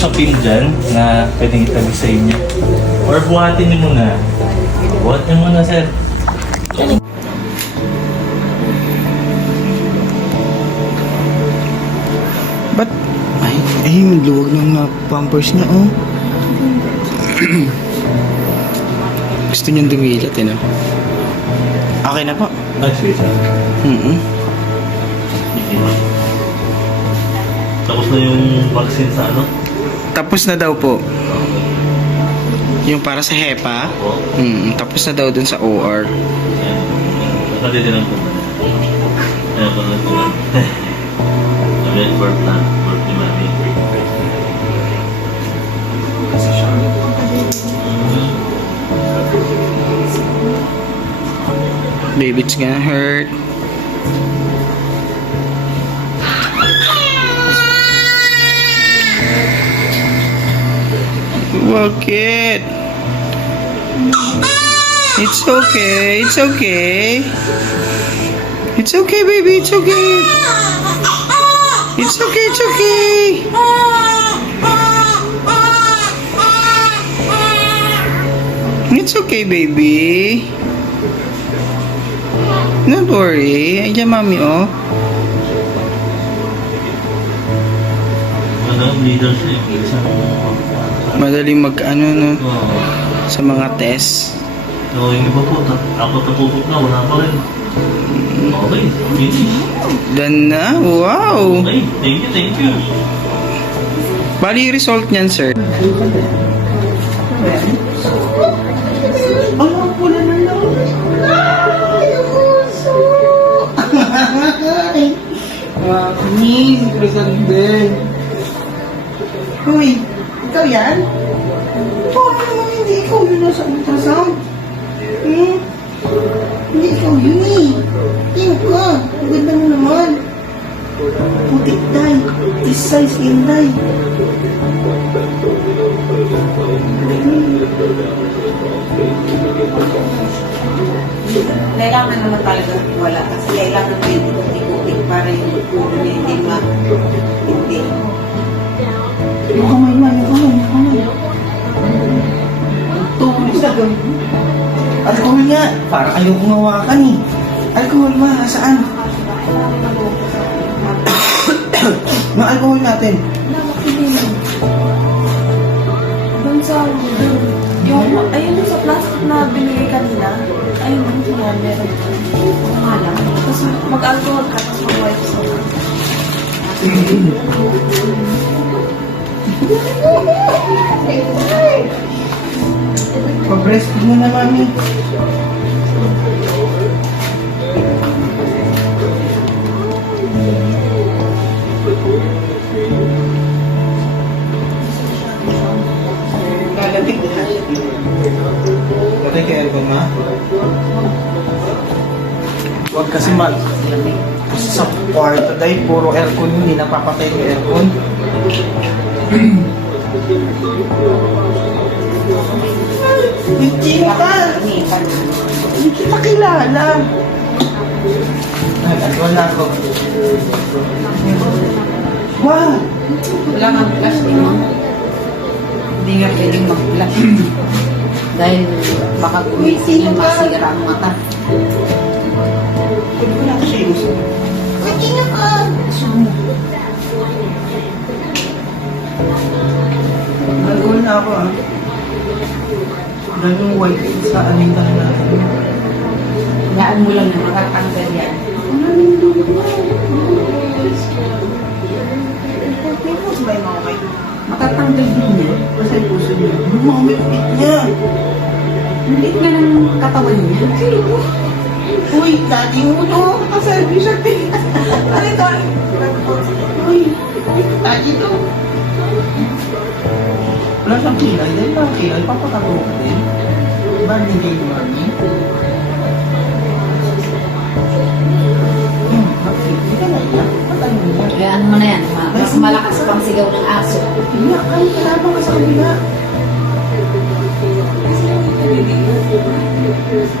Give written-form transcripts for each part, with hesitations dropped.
usapin dyan na pwedeng itabi sa inyo. Or buhatin niyo muna. Buhat niyo muna, sir. Ba't? Ay, luwag ng pampers niya, oh. Gusto niyang dumilat, eh, no? Okay na po. Sige, sir. Tapos na yung vaccine sa ano? Tapos na daw po. Yung para sa HEPA. Tapos na daw dun sa OR. Nakadito lang po. Ayan po lang po. Ayan, birth na. Birth ni Mami. Baby, it's gonna hurt. Bakit? It's okay. It's okay. It's okay, baby. It's okay. It's okay. It's okay. It's okay, baby. Don't worry. Ayan, mami, oh. Ano, leadership. Madaling mag-ano, no? Sa mga test. So, yung iba po, apat na tutok na, wala pa rin. Okay, finish. Done na? Wow! Okay, thank you. Bali yung result niyan, sir. Ang pula na lang. Mami, present din. Uy, ikaw yan? Paano naman hindi ikaw yun nasa ultrasound? Hindi ikaw yun eh. Tingin ka. Ang ganda mo naman. Putik day. This size in day. Kailangan naman talaga wala kasi kailangan may ikutik-ikutik para yung ulo niya hindi hindi. Yung kamay na, yung kamay. Tulis na gawin. Alcohol nga. Parang ayoko ngawakan eh. Alcohol ma, saan? Mga alcohol natin. Doon sa, ayun sa plastic na binigay kanina, ayun yung meron. Malam. Tapos mag-alcohol ka, tapos mag-wipe sa Pag-breastfeed mo na, mami. Lalapit na siya. Patay ka aircon, ma? Huwag kasi sa kwarto dahil puro aircon yun, hindi napapatay yung aircon. Hindi ka! Hindi kita kilala. Ay, alcohol na ako. Wow! Wala nga flash din mo. Hindi nga pwedeng mag-flash. Dahil baka gumising yung masira ang mata. Pwede ko na ako siya gusto. Pwede na ka! Alcohol na ako ah. Dahil yung white sa alintan natin. Hayaan mo lang na matatanggal yan. Pimples ba yung mga white? Matatanggal din yan. Basta yung puso niya. Yung mga may ulit niya. Hindi na ng katawan niya. Uy, dati mo to. Nakaselfie siya. Ano ito? Uy, dati to. Wala siyang kilay. Dahil parang kilay, papatago ka din. Banding kay Mami. Hindi ka na iyak. Patanong mo. Hayaan mo na yan. Mas malakas pang sigaw ng aso. Iyak ka. Kalaban ka sa kabila.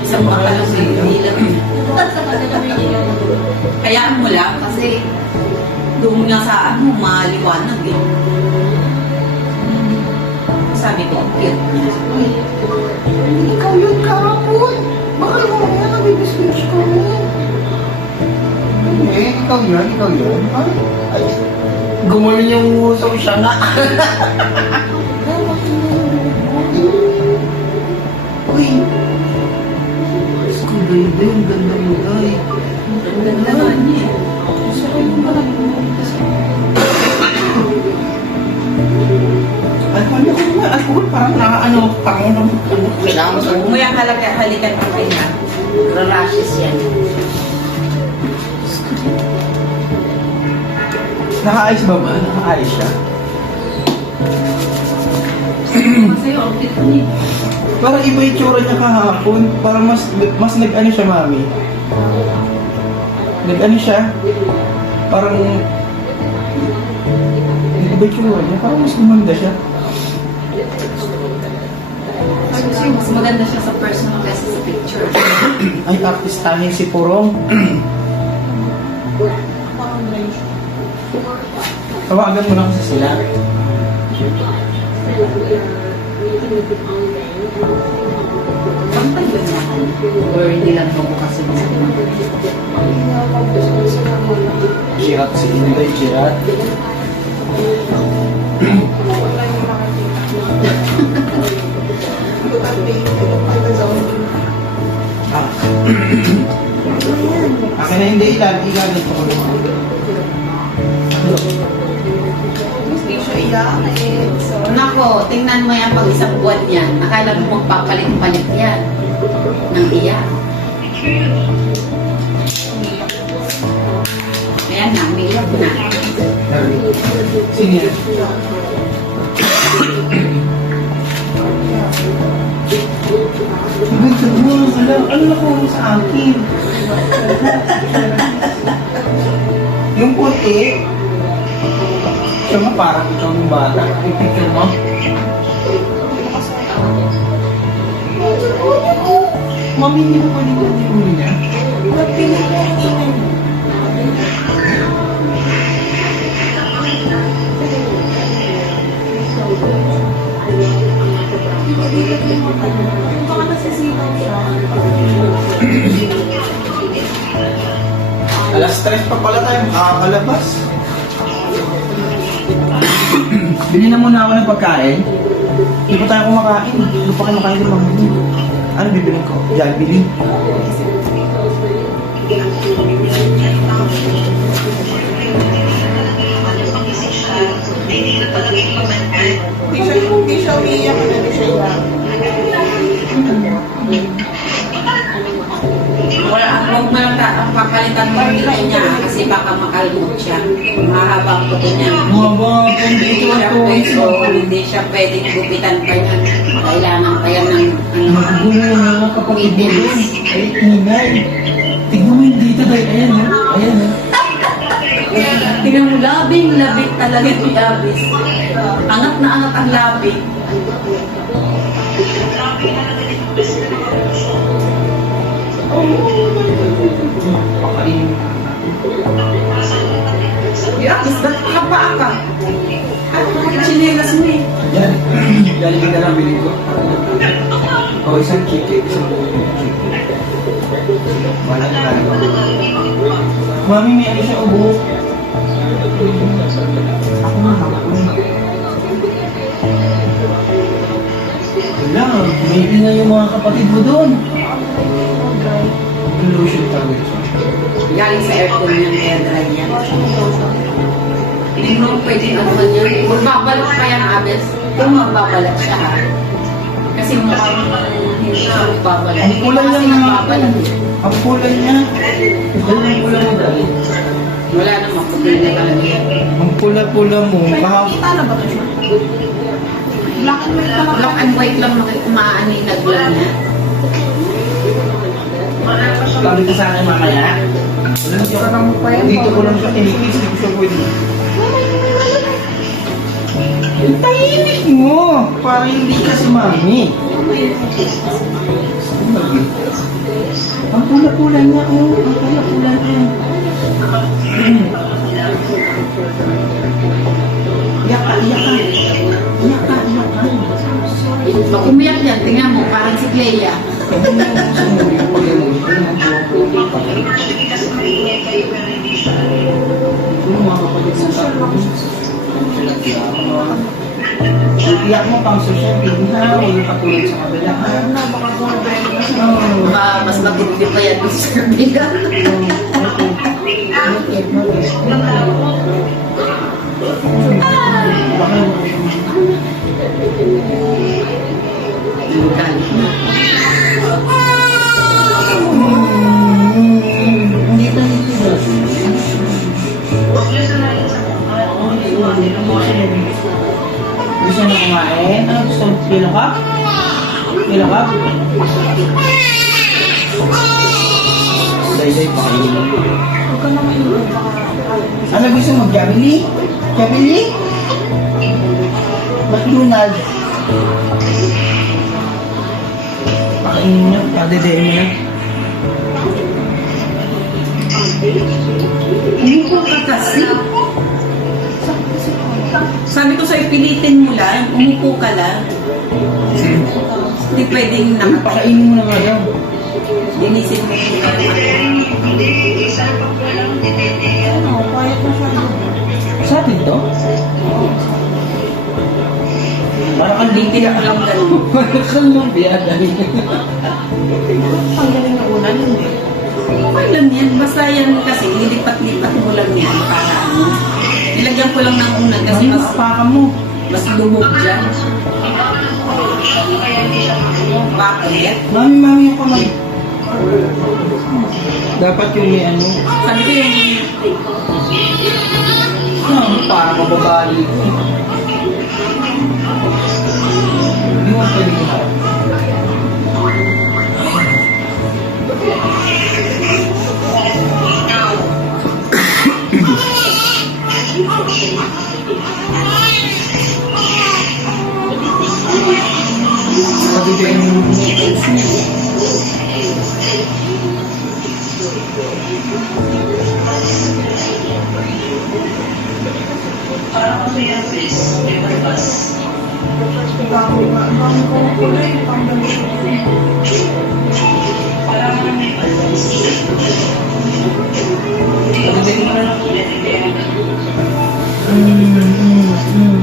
Isang makalang bilang. Hayaan mo lang kasi doon nga sa ano, maliwanag eh. sabi ko, ang cute niya. Ikaw yun kahapon. Baka mamaya nabibiswitch ko mo. Hindi, ikaw yun. Ay, gumulo yung uso siya nga. Uy. School baby, ang ganda mo, day. Ang ganda naman niya. Gusto ko yung malaki mo. Alcohol, parang nakaano, parang kailangan mo sa Umuyang halikan mo kayo na. Rashes yan. Nakaayos ba ba? Nakaayos siya? Sa'yo, ang cute niya. Parang iba yung tsura niya kahapon. Parang mas nag-ano siya, mami. Nag-ano siya? Parang iba yung tsura niya. Parang mas gumanda siya. Mas maganda siya sa personal kasi sa picture. Ay, artistahin si Purong. Tawagan mo lang kasi sila. Ang tagal na. Or hindi lang mabukas yung sa Jirat si Inday, Jirat. Ah. Akin na hindi ilan, iganit ko. Hindi siya iyak eh. So, Nako, tingnan mo yan pag isang buwan yan. Akala mo magpapalit-palit yan. Nang iyak. Ayan na, umiyak na. Sino yan? Ano na po sa akin? Yung puti, siya nga parang ikaw yung bata. I-picture mo. Mami, hindi mo pwede yung huli niya? baka nasisigaw siya. Alas 3 pa pala tayo makakalabas. Bili na muna ako ng pagkain. Hindi pa tayo kumakain. Hindi pa kayo makain ng mga bili. Ano bibilin ko? Jollibee. Hindi siya umiiyak. Hindi siya iyak. Wala, huwag mo lang ang papalitan mo yung dito niya kasi baka makalmot siya. Mahaba ang puto niya. Maba, dito So, hindi siya pwedeng gupitan pa niyan. Kailangan pa yan ng Magulo na mga kapatid mo doon. Ay, inay. Tignan mo yung dito, day. Ayan, oh. Ayan, oh. tingnan mo, labing-labing talaga yung labis. Angat na angat ang labi. Pakain. Labis, ba't kapa ka? Chinelas mo eh. Yan. Jollibee na lang bilhin ko. O, isang chicken. Isang chicken. Wala na tayo. Mami, may ano siya ubo. Ako na, ako na. Wala, may na yung mga kapatid mo doon. Yung lotion tawag siya. Galing sa aircon yan, kaya dry yan. Hindi mo pwedeng ano man yan. Magbabalot pa yan, Abes. Kung magbabalot siya, ha? Kasi mukhang hindi siya magbabalot. Ang kulay Kasi lang magbabalot. Ang kulay niya. Ito yung kulay mo dali. Wala namang puti na talaga. Ang pula-pula mo. Nakita na ba ito siya? Black and white pa lang. Black and white lang kumaaninag lang niya. Sabi ka sa akin mamaya. Dito ko lang siya kinikis. Hindi ko siya pwede. Yung tahimik mo. Parang hindi ka si mami. Ang pula-pula niya. Oh. Ang pula-pula niya. Iyak ka, iyak ka. Iyak ka, iyak ka. Pag umiyak yan, tingnan mo, parang si Clea. Kasi yung sumuli, pag-emotion, yung mga kapatid sa iyak mo pang social media, huwag yung katulad sa kabila. Na, baka bumabalik na siya. Baka mas matindi pa yan doon sa kabila. Galit na. Hindi ko nito. Gusto mo kumain? Ano gusto mo? Kilo ka? Kilo ka? Day-day, pakainin mo. Huwag ka na maingat, baka Ano gusto mo? Jamili? Jamili? McDonald's. Pakainin niyo, padadein mo yan. Hindi ko ka kasi. Sabi ko sa'yo, pilitin mo lang, umupo ka lang. Hindi pwedeng nakatayo. Pakainin mo na nga daw. Linisin mo yung ano, quiet na siya. Sa atin to? Parang kang Hindi lang lang ganun. Parang kang lumpiyada. Ang galing na ulan yun eh. Okay lang yan. Basta yan kasi, nilipat-lipat mo lang yan para ano. Nilagyan ko lang ng unan kasi Kasi mas, apakan mo. mas lumog dyan. Bakit? Mami yung kamay. Dapat yung may ano. Sabi ko yung Ano, parang mababali ko. Hindi mo pwede kumain. Pati ba yung noodles niya? Dami nga. Dami ko na kulay. Ang galing. Pati ba yung Ang gusto mo?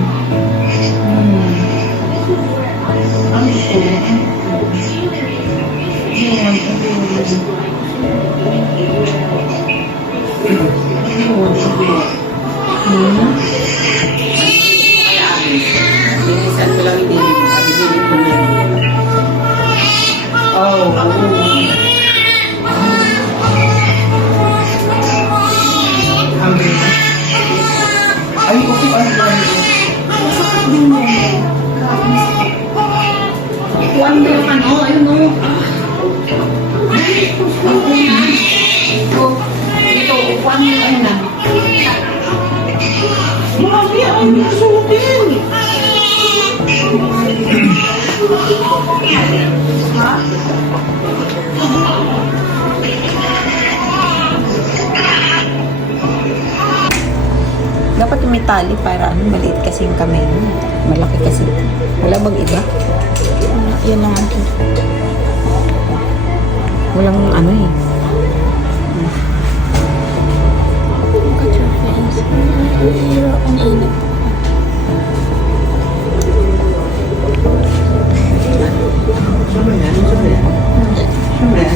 kaya amin. Linisan ko lang din. Pag-ibigin ko na. Oh. Hungry na? Ay, okay, ano ba yun? Masakit din mo. Kuhan mo yung ano, ayun o. Ang unan. Ito, kuhan mo yung unan. Mami, ang nasutin! Ha? Dapat yung may tali para ano, maliit kasi yung kamay mo. Malaki kasi. Wala bang iba? Yan lang ang walang ano eh. Look at your face. Ang init. Saan ba yan? Saan ba yan? Saan ba yan?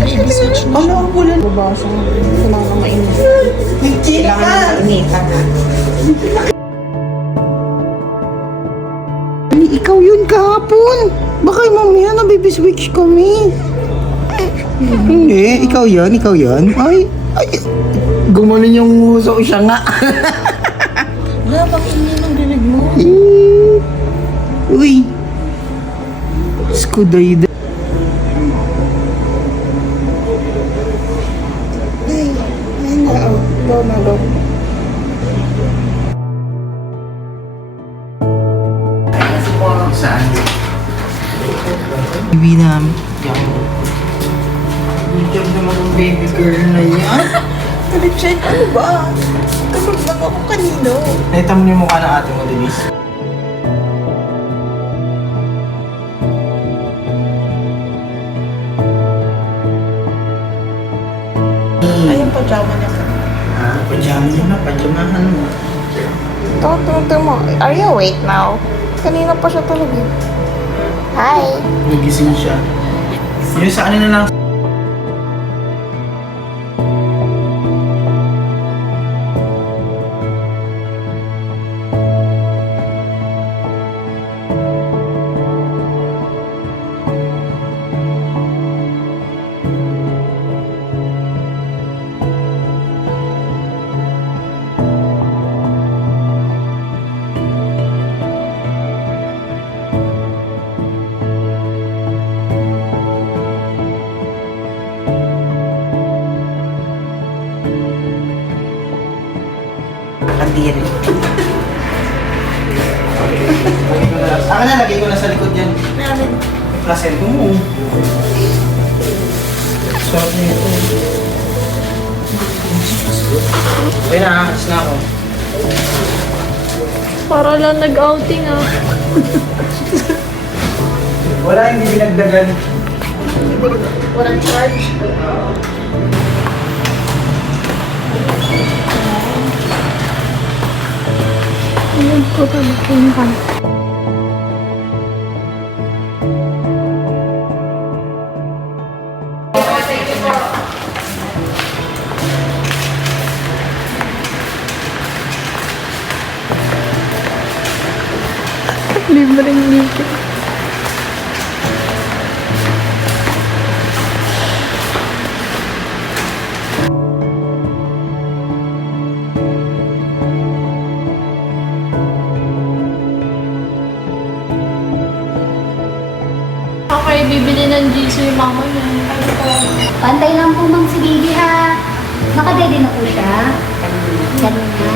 Baby switch na. Ano ang bulan? Babasa. Kailangan na mainit. Nagchila ka! Kailangan na mainitan ha. Ikaw yun kahapon. Baka mamaya na baby switch kami. Hindi, ikaw yan, ikaw yan. Ay, gumanon yung uso siya nga. Dapat hindi ng dinig mo. Uy. Skuday. Saan? Baby namin. Yung naman yung baby girl na yan. Richard, ano ba? Tulog lang ako kanino. Nakita mo yung mukha ng ate mo, Denise? mo na, padyamahan mo. Ito mo. Are you awake now? Kanina pa siya tulog eh. Hi! Nagising siya. Yung sa ano na lang. Kadiri. Akin na, lagay ko na sa likod yan. Placenta mo. Sarap na ito. Okay na, alis na ako. Para lang nag-outing ah. Wala, hindi binagdagan. Walang charge. Ayun ko talagang libreng dito. Okay, bibili ng GC yung mama niya. Pantay lang po mang si baby ha. Nakadede na po siya. Ganun na.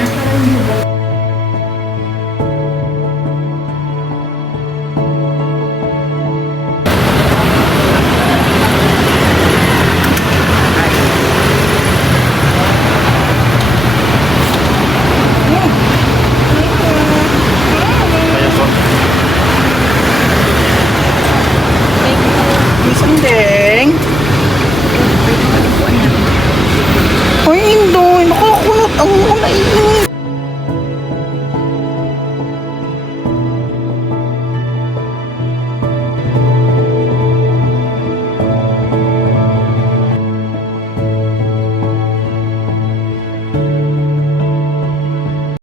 Isang deng. Ay, Indoy. Nakakunot ang muna.